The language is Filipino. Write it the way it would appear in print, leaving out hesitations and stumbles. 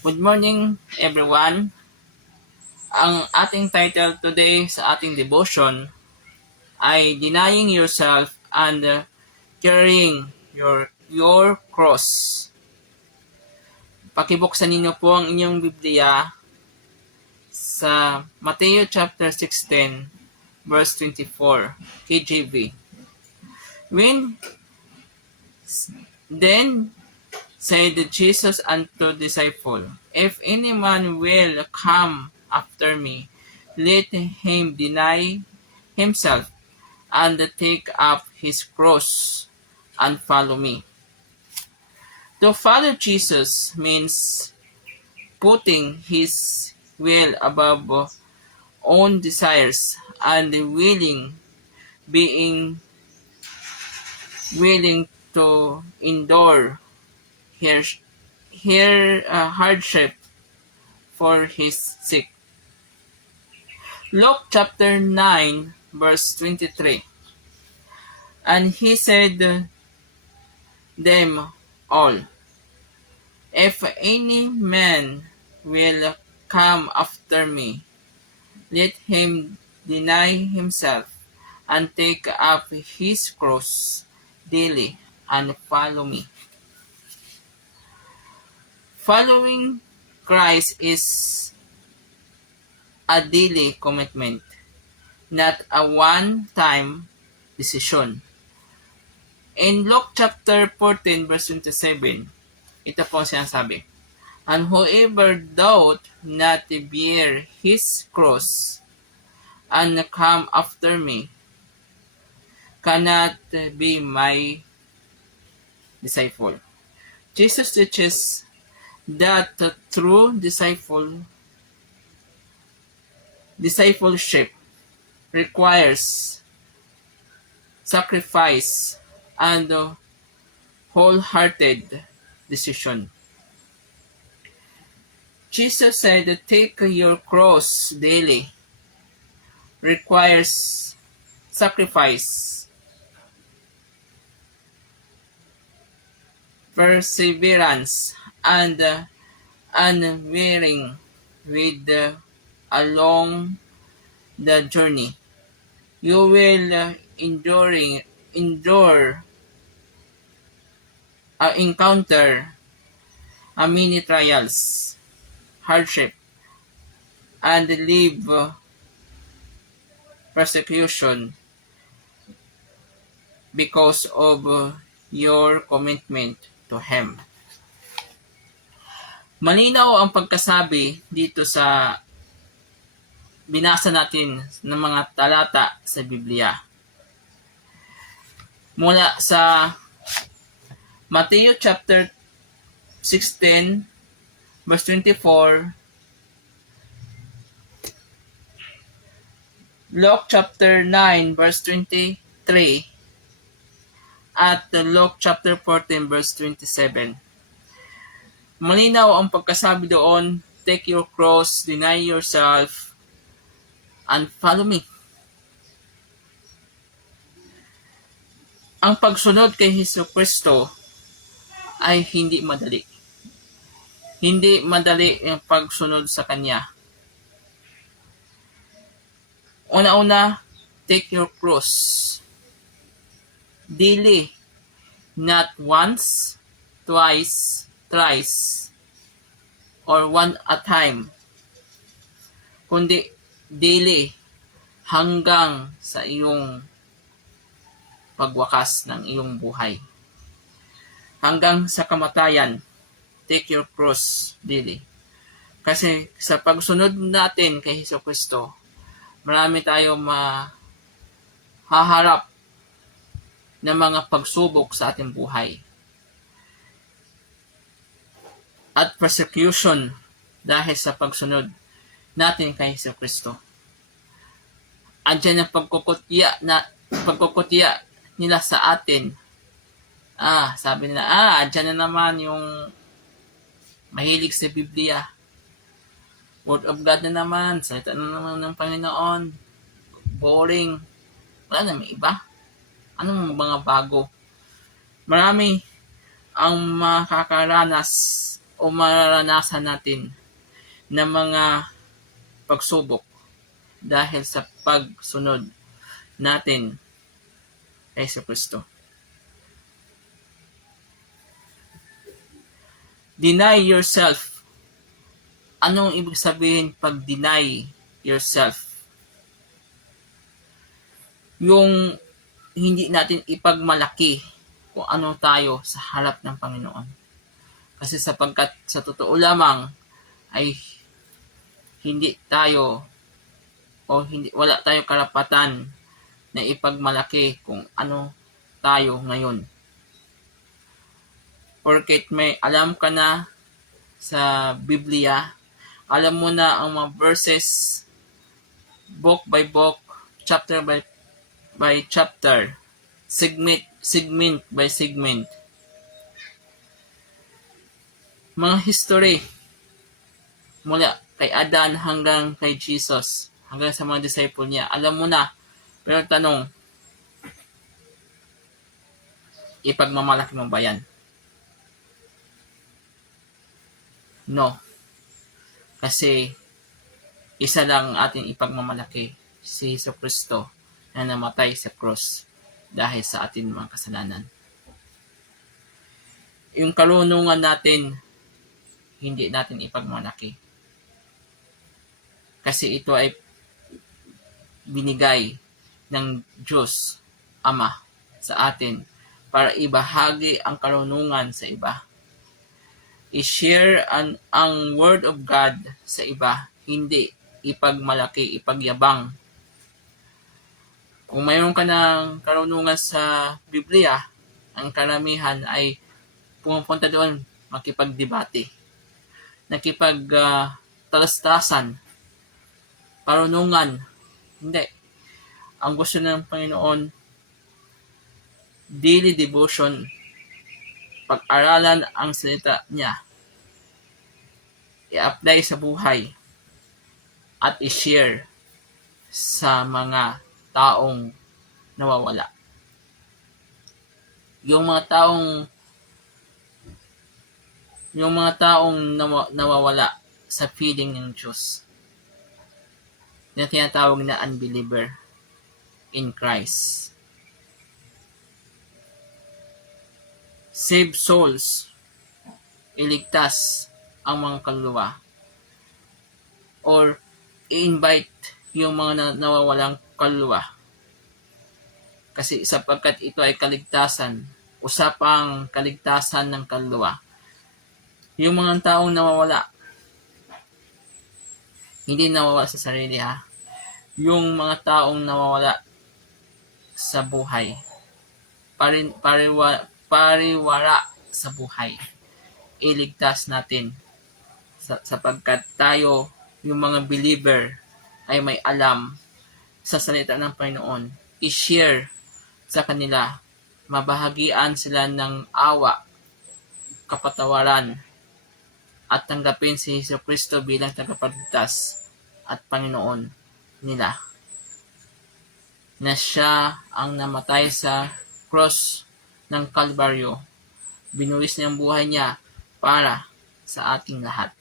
Good morning, everyone. Ang ating title today sa ating devotion ay Denying Yourself and Carrying your Cross. Pakibuksan ninyo po ang inyong Biblia sa Matthew chapter 16, verse 24, KJV. Then said Jesus unto the disciple, If any man will come after me, let him deny himself, and take up his cross, and follow me. To follow Jesus means putting his will above own desires and being willing to endure hardship for his sake. Luke chapter 9, verse 23. And he said them all, If any man will come after me, let him deny himself and take up his cross daily and follow me. Following Christ is a daily commitment, not a one-time decision. In Luke chapter 14 verse 27, ito po ang sinasabi, And whoever doth not bear his cross and come after me cannot be my disciple. Jesus teaches that true discipleship requires sacrifice and wholehearted decision. Jesus said, Take your cross daily requires sacrifice, perseverance, and unwearying with along the journey. You will encounter many trials, hardship, and live persecution because of your commitment to Him. Malinaw ang pagkasabi dito sa binasa natin ng mga talata sa Biblia. Mula sa Matthew chapter 16 verse 24, Luke chapter 9 verse 23, at Luke chapter 14 verse 27. Malinaw ang pagkasabi doon, take your cross, deny yourself, and follow me. Ang pagsunod kay Jesucristo ay hindi madali. Hindi madali ang pagsunod sa Kanya. Una-una, take your cross. Daily, not once, twice, thrice, or one at a time, kundi daily hanggang sa iyong pagwakas ng iyong buhay. Hanggang sa kamatayan, take your cross daily. Kasi sa pagsunod natin kay Jesucristo, marami tayong mahaharap ng mga pagsubok sa ating buhay. At persecution dahil sa pagsunod natin kay Jesucristo. Andiyan ang pagkukutya nila sa atin. Sabi nila, andyan na naman yung mahilig sa Biblia. Word of God na naman, salita na naman ng Panginoon. Boring. Wala na, may iba. Anong mga bago? Marami ang makakaranas o mararanasan natin ng mga pagsubok dahil sa pagsunod natin kay Kristo. Deny yourself. Anong ibig sabihin pag deny yourself? Yung hindi natin ipagmalaki kung ano tayo sa harap ng Panginoon. Kasi sapagkat sa totoo lamang ay hindi tayo wala tayo karapatan na ipagmalaki kung ano tayo ngayon. Porket may alam ka na sa Biblia, alam mo na ang mga verses book by book, chapter by chapter, segment by segment. Mga history mula kay Adan hanggang kay Jesus, hanggang sa mga disciple niya, alam mo na. Pero tanong, ipagmamalaki mo ba yan? No. Kasi isa lang ating ipagmamalaki, si Hesus Kristo na namatay sa cross dahil sa ating mga kasalanan. Yung karunungan natin, hindi natin ipagmamalaki. Kasi ito ay binigay ng Diyos Ama sa atin para ibahagi ang karunungan sa iba. I-share ang Word of God sa iba, hindi ipagmalaki, ipagyabang. Kung mayroon ka ng karunungan sa Biblia, ang karamihan ay pumupunta doon makipagdebate, nakipagtalastasan, karunungan. Hindi. Ang gusto ng Panginoon, daily devotion, pag-aralan ang salita niya, i-apply sa buhay, at i-share sa mga taong nawawala. Yung mga taong nawawala sa feeling ng Diyos, na tinatawag na unbeliever in Christ. Save souls, iligtas ang mga kaluluwa, or i-invite yung mga nawawalang kaluluwa. Kasi sapagkat ito ay kaligtasan, usapang kaligtasan ng kaluluwa. Yung mga taong nawawala, hindi nawawala sa sarili ha. Yung mga taong nawawala sa buhay, pariwara sa buhay, iligtas natin sapagkat tayo, yung mga believer, ay may alam sa salita ng Panginoon. I-share sa kanila, mabahagian sila ng awa, kapatawaran, at tanggapin si Hesus Kristo bilang tagapagligtas at Panginoon nila. Na siya ang namatay sa cross ng Kalbaryo. Binuwis niya ang buhay niya para sa ating lahat.